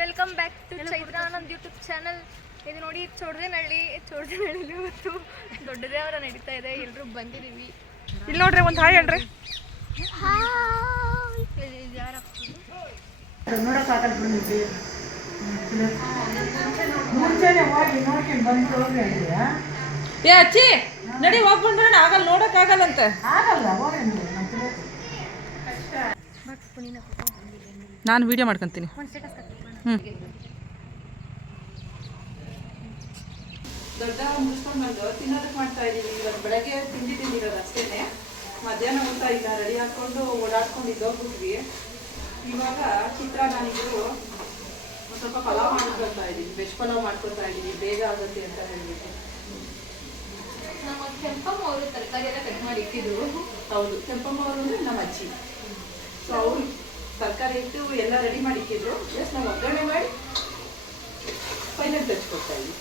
Welcome back to Chaitranand YouTube channel. ಇದು ನೋಡಿ ಚೋಡ್ದೇನಹಳ್ಳಿ ಇವತ್ತು ದೊಡ್ಡ ದೇವರ ನಡೀತಾ ಇದೆ. ಎಲ್ಲರೂ ಬಂದಿದ್ದೀವಿ. ಇಲ್ಲಿ ನೋಡ್ರಿ ಒಂದು ಹಾಯ್ ಹೇಳ್ರಿ. ಏ ಅಚ್ಚಿ ನಡಿ ಹೋಗ್ಬಂಡ್ರೆ ಆಗಲ್ಲ, ನೋಡೋಕ್ಕಾಗಲ್ಲಂತೆ. ನಾನು ವಿಡಿಯೋ ಮಾಡ್ಕೊತೀನಿ. ದೊಡ್ಡ ಮುಗಿಸ್ಕೊಂಡು ಬಂದು ತಿನ್ನೋದಕ್ಕೆ ಮಾಡ್ತಾ ಇದ್ದೀವಿ. ಇವತ್ತು ಬೆಳಗ್ಗೆ ತಿಂಡಿ ತಿಂದಿರೋದು ಅಷ್ಟೇ. ಮಧ್ಯಾಹ್ನ ಊಟ ಈಗ ರೆಡಿ ಹಾಕ್ಕೊಂಡು ಓಡಾಡ್ಕೊಂಡು ಇದ್ದೋಗ್ಬಿಟ್ವಿ. ಇವಾಗ ಚಿತ್ರಾನ್ನನಿಗೂ ಒಂದು ಸ್ವಲ್ಪ ಪಲಾವ್ ಮಾಡ್ಕೊತಾ ಇದ್ದೀವಿ. ವೆಜ್ ಪಲಾವ್ ಮಾಡ್ಕೊತಾ ಇದ್ದೀವಿ, ಬೇಗ ಆಗುತ್ತೆ ಅಂತ ಹೇಳ್ಬಿಟ್ಟು. ನಮ್ಮ ಕೆಂಪಮ್ಮ ಅವರು ತರಕಾರಿ ಎಲ್ಲ ಕಟ್ ಮಾಡಿ ಇಟ್ಟಿದ್ರು. ಹೌದು, ಕೆಂಪಮ್ಮ ಅವರು ಅಂದರೆ ನಮ್ಮ ಅಜ್ಜಿ. ಸೊ ಅವರು ತರಕಾರಿ ಇಟ್ಟು ಎಲ್ಲ ರೆಡಿ ಮಾಡಿ ಇಟ್ಟಿದ್ರು. ಜಸ್ಟ್ ನಾವು ಒಗ್ಗರಣೆ ಮಾಡಿ ಫೈನಲ್ ಟಚ್ ಕೊಡ್ತಾ ಇದ್ವಿ.